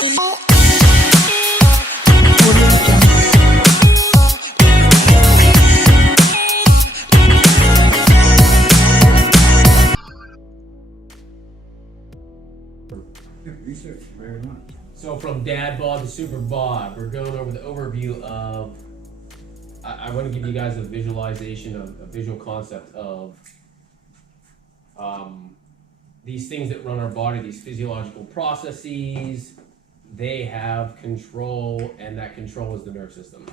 Good research, very much. So from Dad Bod to Super Bod, we're going over the overview of, I want to give you guys a visualization of, a visual concept of these things that run our body, these physiological processes. They have control, and that control is the nerve system.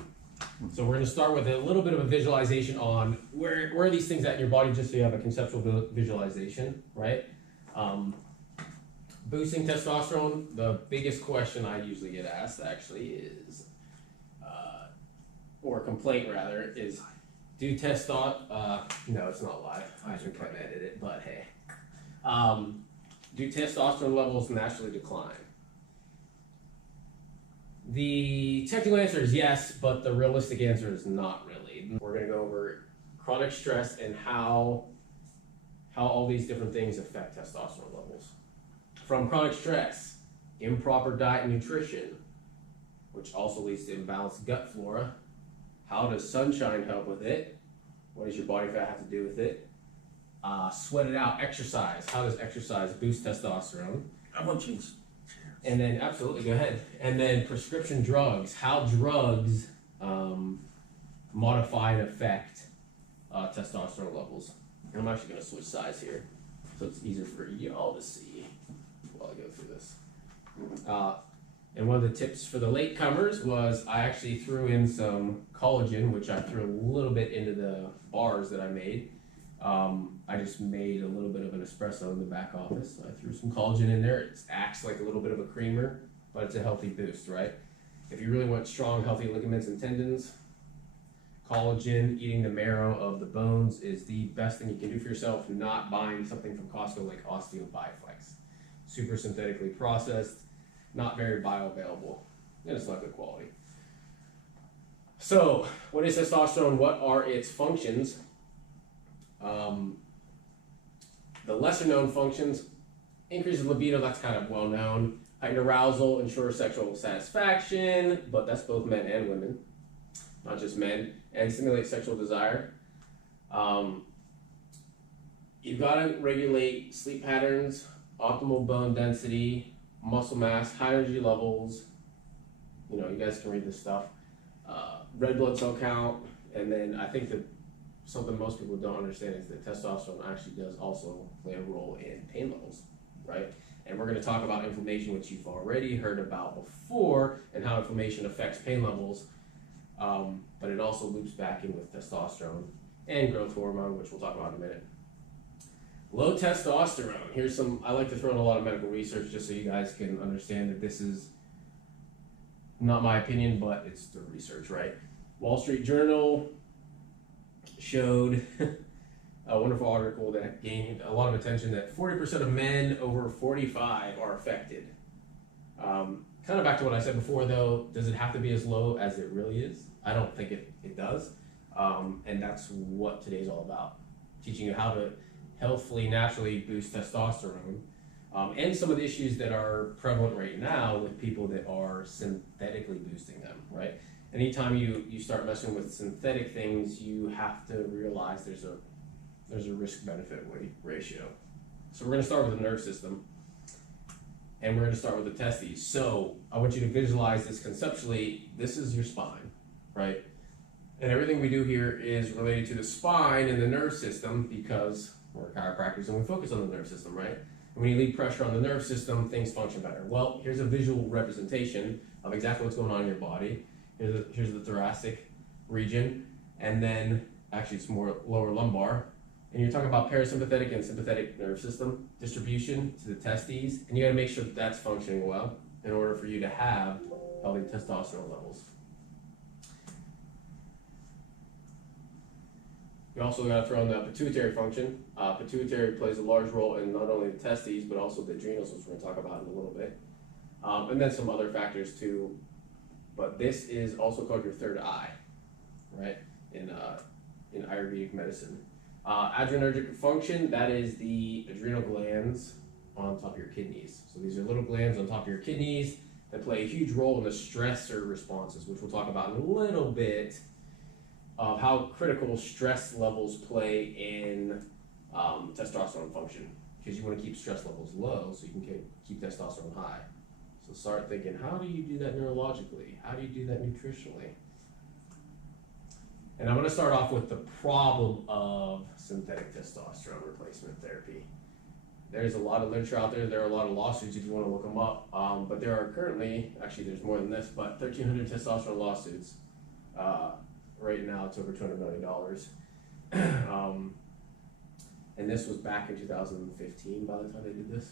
So we're going to start with a little bit of a visualization on where are these things at in your body, just so you have a conceptual visualization, right? Boosting testosterone, the biggest question I usually get asked actually is, or complaint rather, is no, it's not live, I should try to edit it, but hey. Do testosterone levels naturally decline? The technical answer is yes, but the realistic answer is not really. We're going to go over chronic stress and how all these different things affect testosterone levels. From chronic stress, improper diet and nutrition, which also leads to imbalanced gut flora. How does sunshine help with it? What does your body fat have to do with it? Sweat it out, exercise. How does exercise boost testosterone? I want you. And then, absolutely, go ahead. And then prescription drugs. How drugs modify and affect testosterone levels. And I'm actually going to switch sides here, so it's easier for y'all to see while I go through this. And one of the tips for the latecomers was I actually threw in some collagen, which I threw a little bit into the bars that I made. I just made a little bit of an espresso in the back office. So I threw some collagen in there. It acts like a little bit of a creamer, but it's a healthy boost, right? If you really want strong, healthy ligaments and tendons, collagen, eating the marrow of the bones is the best thing you can do for yourself, not buying something from Costco like Osteobiflex. Super synthetically processed, not very bioavailable, and it's not good quality. So, what is testosterone? What are its functions? The lesser known functions: increases libido, that's kind of well known. Heightened arousal, ensures sexual satisfaction, but that's both men and women, not just men, and stimulate sexual desire. You've got to regulate sleep patterns, optimal bone density, muscle mass, high energy levels. You know, you guys can read this stuff. Red blood cell count, and then I think that something most people don't understand is that testosterone actually does also play a role in pain levels, right? And we're going to talk about inflammation, which you've already heard about before, and how inflammation affects pain levels. But it also loops back in with testosterone and growth hormone, which we'll talk about in a minute. Low testosterone. Here's some, I like to throw in a lot of medical research just so you guys can understand that this is not my opinion, but it's the research, right? Wall Street Journal showed a wonderful article that gained a lot of attention that 40% of men over 45 are affected. Kind of back to what I said before though, does it have to be as low as it really is? I don't think it does. And that's what today's all about. Teaching you how to healthfully, naturally boost testosterone. And some of the issues that are prevalent right now with people that are synthetically boosting them, right? Anytime you start messing with synthetic things, you have to realize there's a risk-benefit ratio. So we're going to start with the nerve system, and we're going to start with the testes. So I want you to visualize this conceptually. This is your spine, right? And everything we do here is related to the spine and the nerve system because we're chiropractors and we focus on the nerve system, right? And when you leave pressure on the nerve system, things function better. Well, here's a visual representation of exactly what's going on in your body. Here's the thoracic region, and then actually it's more lower lumbar. And you're talking about parasympathetic and sympathetic nerve system distribution to the testes, and you got to make sure that that's functioning well in order for you to have healthy testosterone levels. You also got to throw in the pituitary function. Pituitary plays a large role in not only the testes, but also the adrenals, which we're going to talk about in a little bit. And then some other factors too. But this is also called your third eye, right? In Ayurvedic medicine. Adrenergic function, that is the adrenal glands on top of your kidneys. So these are little glands on top of your kidneys. that play a huge role in the stressor responses, which we'll talk about in a little bit, of how critical stress levels play in testosterone function. Because you want to keep stress levels low so you can keep testosterone high. So start thinking, how do you do that neurologically? How do you do that nutritionally? And I'm going to start off with the problem of synthetic testosterone replacement therapy. There's a lot of literature out there. There are a lot of lawsuits if you want to look them up. But there are currently, actually there's more than this, but 1,300 testosterone lawsuits. Right now it's over $200 million. And this was back in 2015 by the time they did this.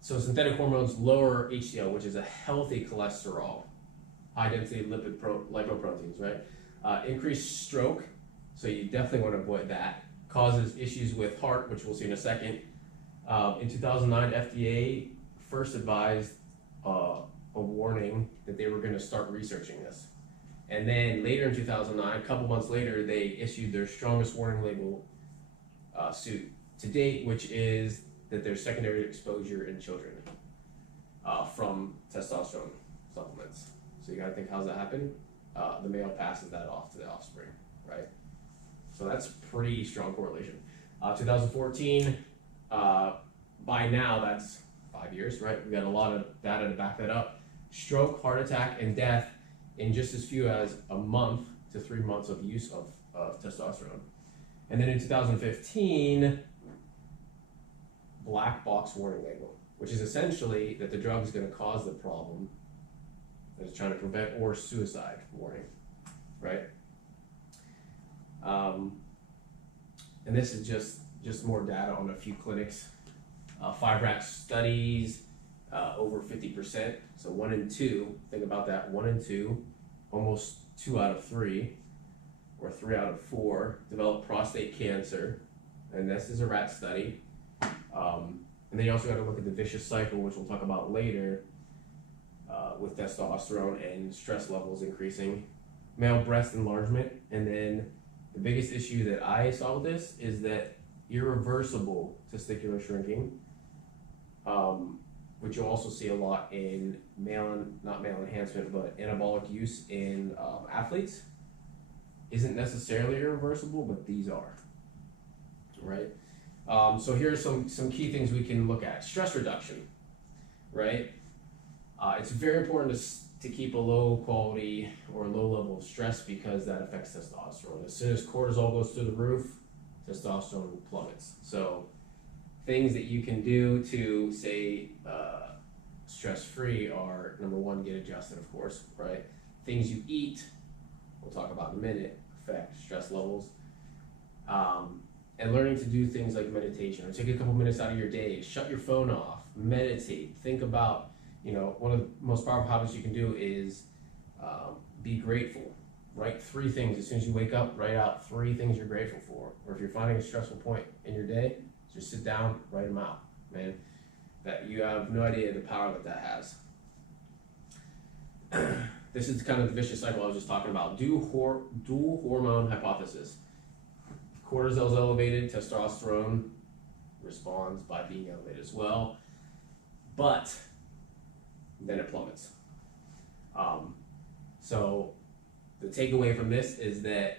So synthetic hormones lower HDL, which is a healthy cholesterol, high density lipid lipoproteins, right? Increased stroke, so you definitely want to avoid that. Causes issues with heart, which we'll see in a second. In 2009, FDA first advised a warning that they were going to start researching this. And then later in 2009, a couple months later, they issued their strongest warning label suit to date, which is that there's secondary exposure in children from testosterone supplements. So you gotta think, how's that happen? The male passes that off to the offspring, right? So that's pretty strong correlation. 2014, by now that's 5 years, right? We got a lot of data to back that up. Stroke, heart attack, and death in just as few as a month to 3 months of use of testosterone. And then in 2015, black box warning label, which is essentially that the drug is going to cause the problem that it's trying to prevent, or suicide warning, right? And this is just more data on a few clinics. 5 rat studies, over 50%. So 1 in 2, think about that, 1 in 2, almost 2 out of 3, or 3 out of 4, develop prostate cancer. And this is a rat study. And then you also got to look at the vicious cycle, which we'll talk about later, with testosterone and stress levels increasing. Male breast enlargement. And then the biggest issue that I saw with this is that irreversible testicular shrinking, which you'll also see a lot in not male enhancement, but anabolic use in athletes, isn't necessarily irreversible, but these are, right? So here are some key things we can look at. Stress reduction, right? It's very important to keep a low quality or low level of stress because that affects testosterone. As soon as cortisol goes through the roof, testosterone plummets. So things that you can do to stay stress-free are, number one, get adjusted, of course, right? Things you eat, we'll talk about in a minute, affect stress levels. And learning to do things like meditation, or take a couple minutes out of your day, shut your phone off, meditate, think about, one of the most powerful habits you can do is be grateful. Write 3 things as soon as you wake up, write out 3 things you're grateful for. Or if you're finding a stressful point in your day, just sit down, write them out, man. That you have no idea the power that has. This is kind of the vicious cycle I was just talking about. Dual hormone hypothesis. Cortisol is elevated, testosterone responds by being elevated as well, but then it plummets. So the takeaway from this is that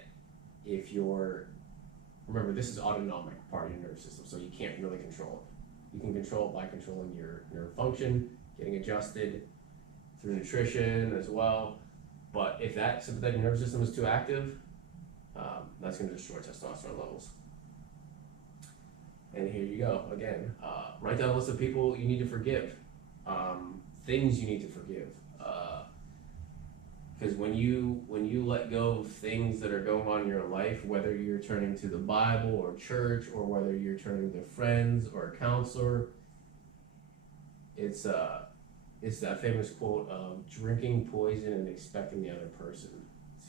remember, this is autonomic part of your nervous system, so you can't really control it. You can control it by controlling your nerve function, getting adjusted through nutrition as well. But if that sympathetic nervous system is too active, that's going to destroy testosterone levels. And here you go again. Write down a list of people you need to forgive, things you need to forgive. Because when you let go of things that are going on in your life, whether you're turning to the Bible or church, or whether you're turning to friends or a counselor, it's that famous quote of drinking poison and expecting the other person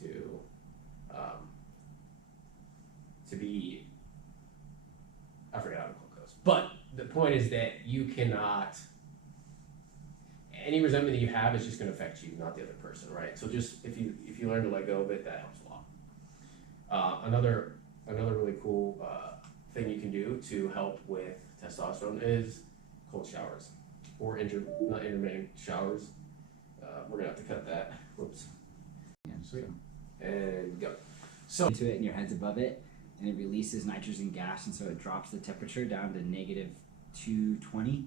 to be, I forget how the quote goes. But the point is that you cannot, any resentment that you have is just going to affect you, not the other person, right? So just if you learn to let go of it, that helps a lot. Another really cool thing you can do to help with testosterone is cold showers. or not intermittent showers. We're gonna have to cut that. Whoops. Yeah, Sweet. And go. So into it and your head's above it, and it releases nitrogen gas, and so it drops the temperature down to negative 220.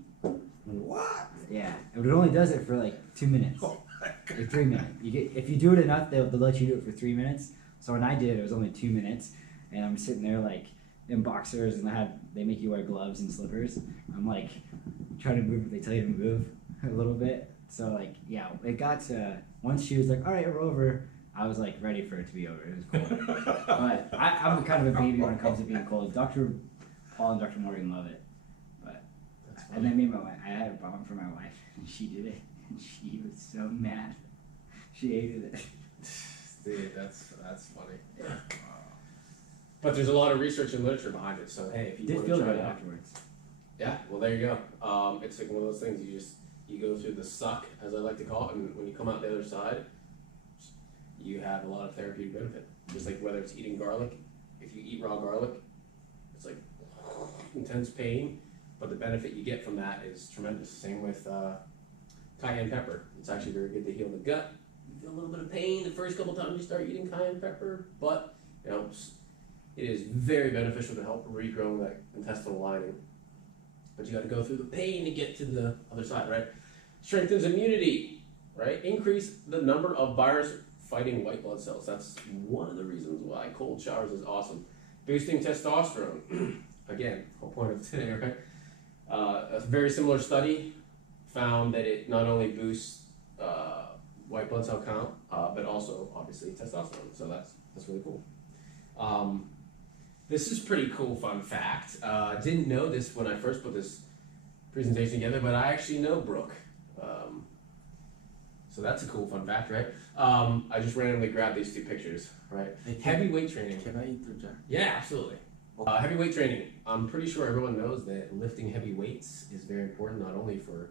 What? Yeah, and it only does it for like 2 minutes Oh my God. or 3 minutes. If you do it enough, they'll let you do it for 3 minutes. So when I did it, it was only 2 minutes, and I'm sitting there like in boxers, and they make you wear gloves and slippers. I'm like trying to move. They tell you to move a little bit. So like yeah, it got to once she was like, all right, we're over. I was like ready for it to be over. It was cold. But I'm kind of a baby when it comes to being cold. Dr. Paul and Dr. Morgan love it. But and then me and my wife, I had a problem for my wife, and she did it, and she was so mad. She hated it. dude, that's funny. Yeah. But there's a lot of research and literature behind it. So hey, if you Did want feel to try good it out, afterwards. yeah, well there you go. It's like one of those things you go through the suck, as I like to call it, and when you come out the other side, you have a lot of therapeutic benefit. Just like whether it's eating garlic, if you eat raw garlic, it's like intense pain, but the benefit you get from that is tremendous. Same with cayenne pepper. It's actually very good to heal the gut. You feel a little bit of pain the first couple times you start eating cayenne pepper, but it helps. It is very beneficial to help regrow that intestinal lining. But you got to go through the pain to get to the other side, right? Strengthens immunity, right? Increase the number of virus-fighting white blood cells. That's one of the reasons why cold showers is awesome. Boosting testosterone. Again, whole point of today, right? A very similar study found that it not only boosts white blood cell count, but also obviously testosterone. So that's really cool. This is pretty cool fun fact. Didn't know this when I first put this presentation together, but I actually know Brooke. So that's a cool fun fact, right? I just randomly grabbed these two pictures, right? Heavy weight training. Can I eat the jar? Yeah, absolutely. Heavy weight training. I'm pretty sure everyone knows that lifting heavy weights is very important, not only for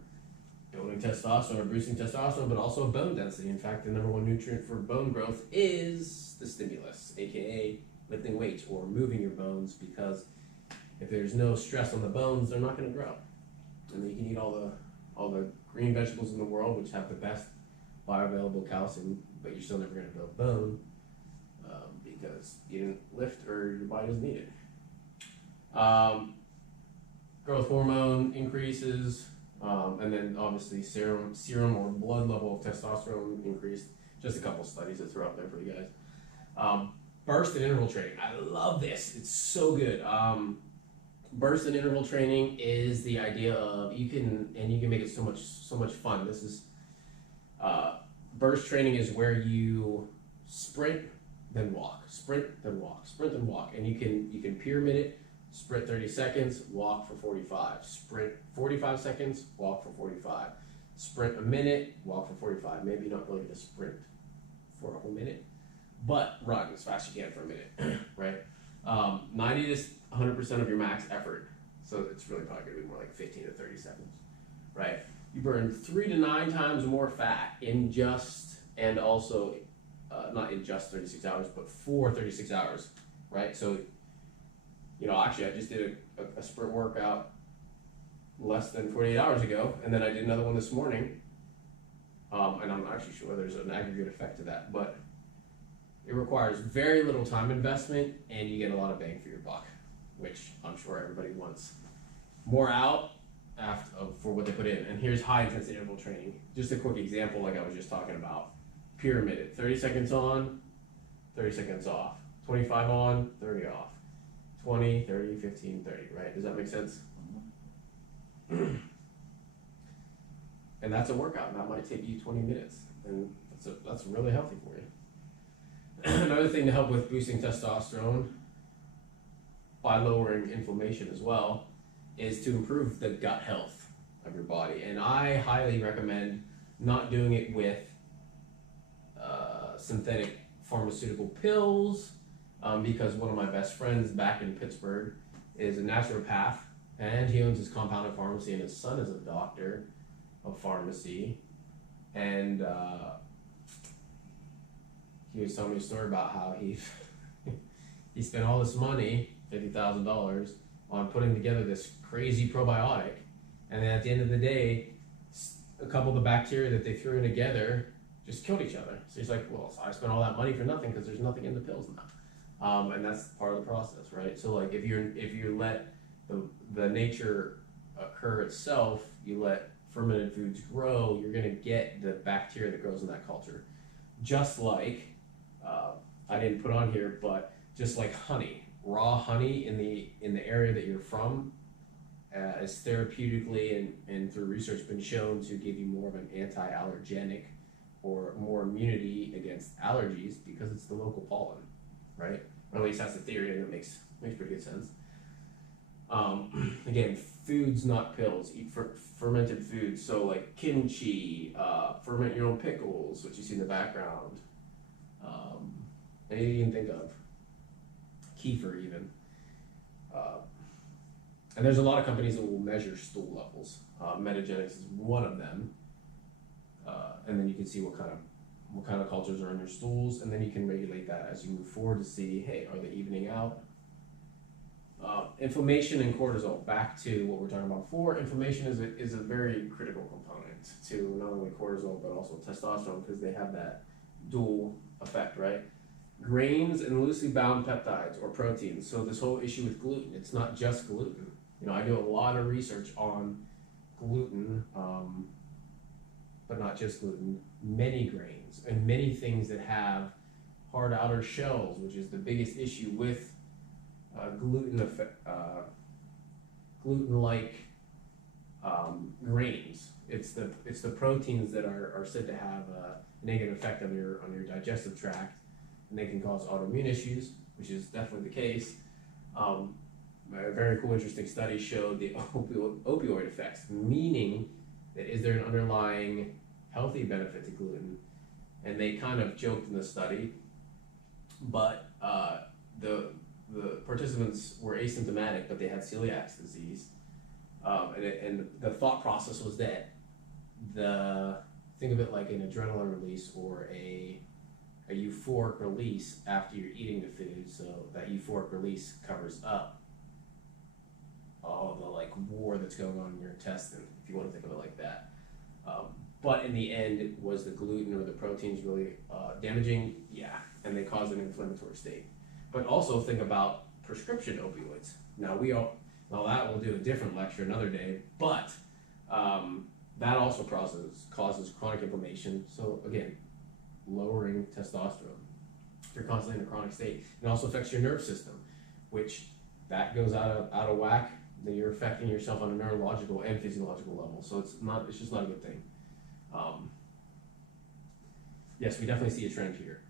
building testosterone or boosting testosterone, but also bone density. In fact, the number one nutrient for bone growth is the stimulus, aka lifting weights or moving your bones, because if there's no stress on the bones, they're not going to grow. And you can eat all the green vegetables in the world, which have the best bioavailable calcium, but you're still never going to build bone because you didn't lift or your body doesn't need it. Growth hormone increases, and then obviously serum or blood level of testosterone increased. Just a couple studies that threw out there for you guys. Burst and interval training. I love this. It's so good. Burst and interval training is the idea of you can make it so much fun. This is burst training is where you sprint then walk, sprint then walk, sprint then walk, and you can pyramid it. Sprint 30 seconds, walk for 45. Sprint 45 seconds, walk for 45. Sprint a minute, walk for 45. Maybe not really going to sprint for a whole minute, but run as fast as you can for a minute, right? 90 to 100% of your max effort. So it's really probably going to be more like 15 to 30 seconds, right? You burn 3 to 9 times more fat in just, and also not in just 36 hours, but for 36 hours, right? So, actually I just did a sprint workout less than 48 hours ago, and then I did another one this morning, and I'm not actually sure there's an aggregate effect to that, but it requires very little time investment, and you get a lot of bang for your buck, which I'm sure everybody wants more out for what they put in. And here's high intensity interval training. Just a quick example, like I was just talking about. Pyramid it, 30 seconds on, 30 seconds off, 25 on, 30 off, 20, 30, 15, 30, right? Does that make sense? And that's a workout, and that might take you 20 minutes, and that's really healthy for you. Another thing to help with boosting testosterone by lowering inflammation as well is to improve the gut health of your body. And I highly recommend not doing it with synthetic pharmaceutical pills, because one of my best friends back in Pittsburgh is a naturopath, and he owns his compounded pharmacy, and his son is a doctor of pharmacy. And he was telling me a story about how he spent all this money, $50,000, on putting together this crazy probiotic, and then at the end of the day, a couple of the bacteria that they threw in together just killed each other. So he's like, well, so I spent all that money for nothing because there's nothing in the pills now. And that's part of the process, right? So like if you let the nature occur itself, you let fermented foods grow, you're gonna get the bacteria that grows in that culture. Just like, I didn't put on here, but just like honey, raw honey in the area that you're from, is therapeutically and through research been shown to give you more of an anti-allergenic or more immunity against allergies because it's the local pollen, right? Or at least that's the theory, and it makes pretty good sense. Again, foods, not pills. Eat fermented foods, so like kimchi, ferment your own pickles, which you see in the background. Anything you can think of. Kefir even. And there's a lot of companies that will measure stool levels. Metagenics is one of them. And then you can see what kind of cultures are in your stools, and then you can regulate that as you move forward to see, hey, are they evening out? Inflammation and cortisol, back to what we were talking about before. Inflammation is a very critical component to not only cortisol but also testosterone because they have that dual effect, right? Grains and loosely bound peptides or proteins. So this whole issue with gluten, it's not just gluten. I do a lot of research on gluten, but not just gluten, many grains and many things that have hard outer shells, which is the biggest issue with gluten-like grains. It's the proteins that are said to have a negative effect on your digestive tract, and they can cause autoimmune issues, which is definitely the case. A very cool, interesting study showed the opioid effects, meaning that is there an underlying healthy benefit to gluten? And they kind of joked in the study, but the participants were asymptomatic, but they had celiac disease, and the thought process was that think of it like an adrenaline release or a euphoric release after you're eating the food, so that euphoric release covers up all the like war that's going on in your intestine, if you want to think of it like that. But in the end, was the gluten or the proteins really damaging? Yeah, and they cause an inflammatory state. But also think about prescription opioids. Now that we'll do a different lecture another day, but that also causes chronic inflammation. So again, lowering testosterone. If you're constantly in a chronic state, it also affects your nerve system, which that goes out of whack. Then you're affecting yourself on a neurological and physiological level. So it's just not a good thing. Yes, we definitely see a trend here.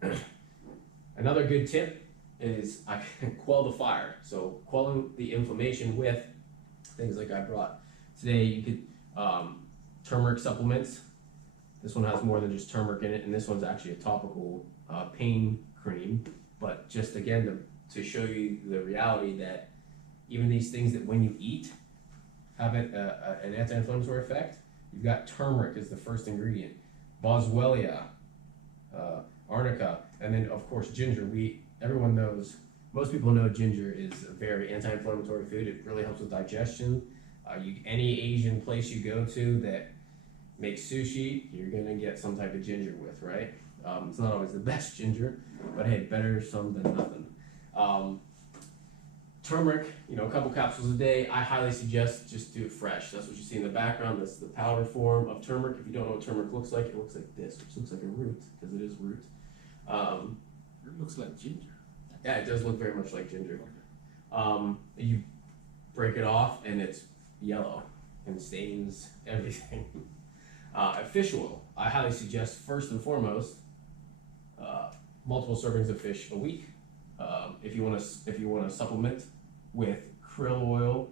Another good tip is I can quell the fire. So quelling the inflammation with things like I brought today. You could turmeric supplements. This one has more than just turmeric in it, and this one's actually a topical pain cream. But just again to show you the reality that even these things that when you eat have an anti-inflammatory effect. You've got turmeric as the first ingredient, boswellia, arnica, and then of course ginger. Everyone knows, most people know ginger is a very anti-inflammatory food. It really helps with digestion. Any Asian place you go to that makes sushi, you're gonna get some type of ginger with, right? It's not always the best ginger, but hey, better some than nothing. Turmeric, a couple capsules a day. I highly suggest just do it fresh. That's what you see in the background. That's the powder form of turmeric. If you don't know what turmeric looks like, it looks like this, which looks like a root, because it is root. It looks like ginger. Yeah, it does look very much like ginger. You break it off, and it's yellow and stains everything. Fish oil. I highly suggest, first and foremost, multiple servings of fish a week. If you want to supplement with krill oil,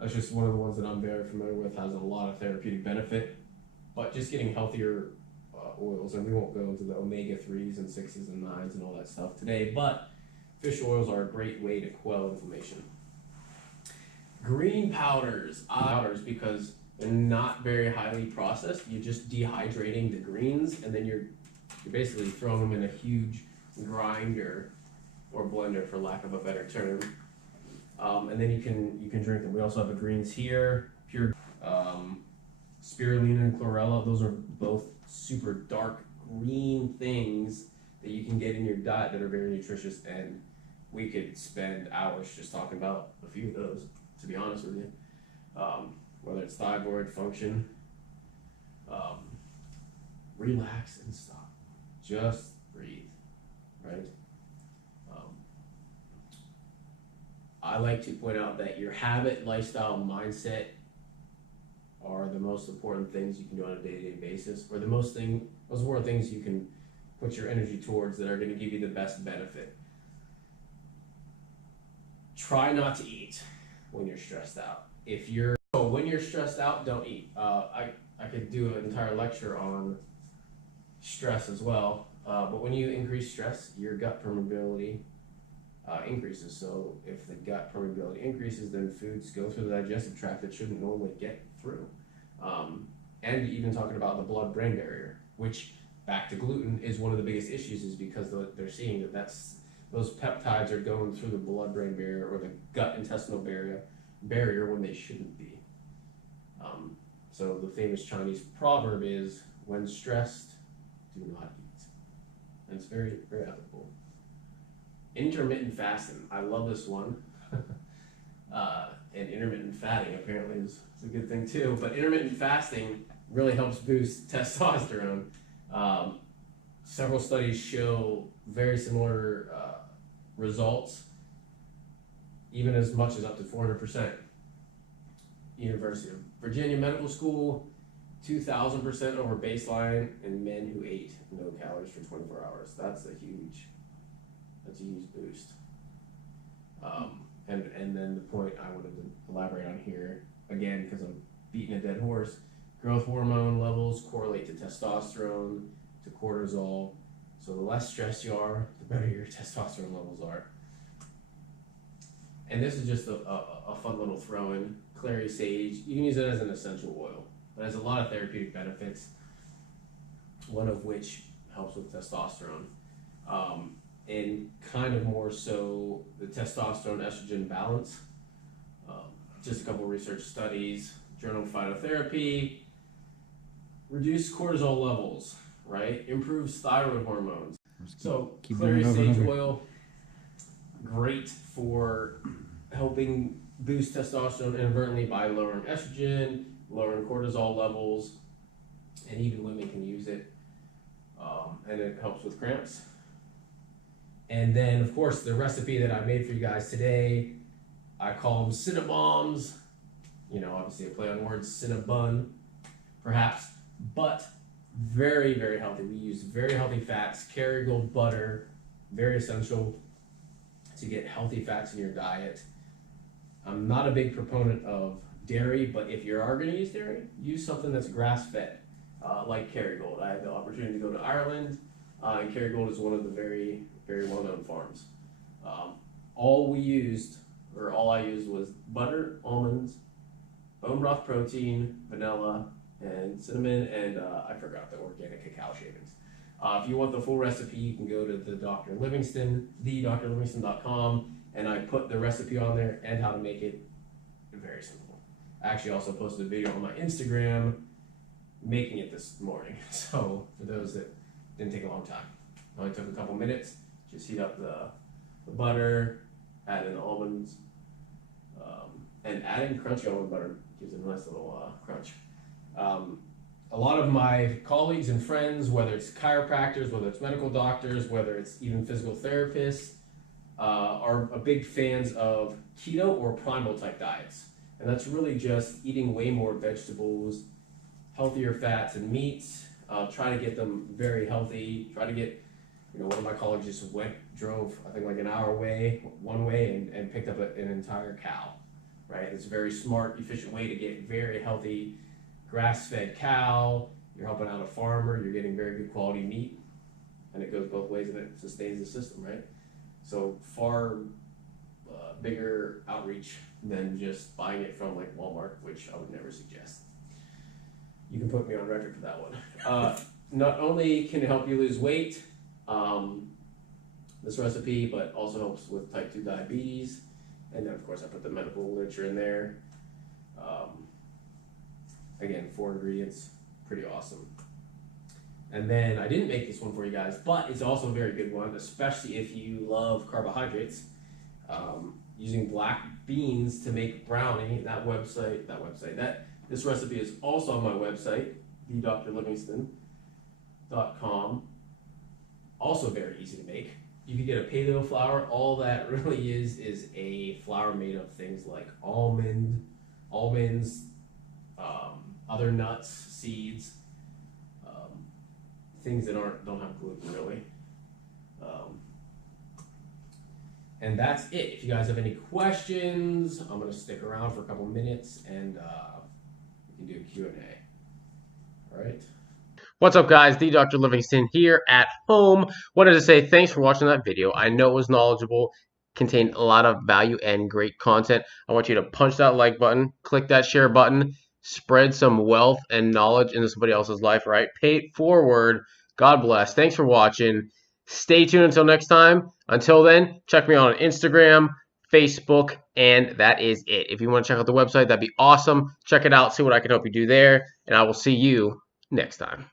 that's just one of the ones that I'm very familiar with, has a lot of therapeutic benefit. But just getting healthier oils, and we won't go into the omega-3s and 6s and 9s and all that stuff today, but fish oils are a great way to quell inflammation. Green powders, because they're not very highly processed. You're just dehydrating the greens, and then you're basically throwing them in a huge grinder or blender, for lack of a better term, and then you can drink them. We also have the greens here, pure spirulina and chlorella, those are both super dark green things that you can get in your diet that are very nutritious, and we could spend hours just talking about a few of those, to be honest with you. Whether it's thyroid function, relax and stop. Just breathe, right? I like to point out that your habit, lifestyle, mindset are the most important things you can do on a day-to-day basis, or the most important things you can put your energy towards that are going to give you the best benefit. Try not to eat when you're stressed out. When you're stressed out, don't eat. I could do an entire lecture on stress as well, but when you increase stress, your gut permeability increases. So if the gut permeability increases, then foods go through the digestive tract that shouldn't normally get through. And even talking about the blood-brain barrier, which, back to gluten, is one of the biggest issues, is because they're seeing that those peptides are going through the blood-brain barrier or the gut-intestinal barrier when they shouldn't be. So the famous Chinese proverb is, when stressed, do not eat. And it's very, very applicable. Intermittent fasting, I love this one. And intermittent fatting apparently is a good thing too, but intermittent fasting really helps boost testosterone. Several studies show very similar results, even as much as up to 400%. University of Virginia Medical School, 2,000% over baseline in men who ate no calories for 24 hours. That's a huge boost. And then the point I wanted to elaborate on here, again, because I'm beating a dead horse, growth hormone levels correlate to testosterone, to cortisol. So the less stressed you are, the better your testosterone levels are. And this is just a fun little throw-in. Clary sage, you can use it as an essential oil. It has a lot of therapeutic benefits, one of which helps with testosterone. And kind of more so the testosterone estrogen balance. Just a couple of research studies, Journal of Phytotherapy, reduce cortisol levels, right? Improves thyroid hormones. So clary sage oil, great for helping boost testosterone inadvertently by lowering estrogen, lowering cortisol levels, and even women can use it. And it helps with cramps. And then, of course, the recipe that I made for you guys today, I call them Cinnabombs. You know, obviously a play on words, Cinnabon, perhaps, but very, very healthy. We use very healthy fats, Kerrygold butter, very essential to get healthy fats in your diet. I'm not a big proponent of dairy, but if you are going to use dairy, use something that's grass-fed, like Kerrygold. I had the opportunity to go to Ireland, and Kerrygold is one of the very, very well-known farms. All I used was butter, almonds, bone broth protein, vanilla, and cinnamon, and I forgot the organic cacao shavings. If you want the full recipe, you can go to the Dr. Livingston, thedrlivingston.com, and I put the recipe on there and how to make it. Very simple. I actually also posted a video on my Instagram making it this morning. So for those that didn't take a long time, it only took a couple minutes. Just heat up the butter, add in the almonds, and adding crunchy almond butter gives it a nice little crunch. A lot of my colleagues and friends, whether it's chiropractors, whether it's medical doctors, whether it's even physical therapists, are big fans of keto or primal type diets. And that's really just eating way more vegetables, healthier fats and meats, try to get them very healthy, try to get, one of my colleagues just drove, I think like an hour one way and picked up an entire cow, right? It's a very smart, efficient way to get very healthy grass-fed cow. You're helping out a farmer, you're getting very good quality meat, and it goes both ways and it sustains the system, right? So far bigger outreach than just buying it from like Walmart, which I would never suggest. You can put me on record for that one. Not only can it help you lose weight, this recipe, but also helps with type 2 diabetes. And then of course I put the medical literature in there. Again, 4 ingredients, pretty awesome. And then I didn't make this one for you guys, but it's also a very good one, especially if you love carbohydrates. Using black beans to make brownie. This recipe is also on my website, thedrlivingston.com. Also very easy to make. You can get a paleo flour. All that really is a flour made of things like almonds, other nuts, seeds, things that don't have gluten really. And that's it. If you guys have any questions, I'm gonna stick around for a couple minutes and we can do a Q&A. All right. What's up, guys? The Dr. Livingston here at home. Wanted to say thanks for watching that video. I know it was knowledgeable, contained a lot of value and great content. I want you to punch that like button, click that share button, spread some wealth and knowledge into somebody else's life, right? Pay it forward. God bless. Thanks for watching. Stay tuned until next time. Until then, check me out on Instagram, Facebook, and that is it. If you want to check out the website, that'd be awesome. Check it out, see what I can help you do there, and I will see you next time.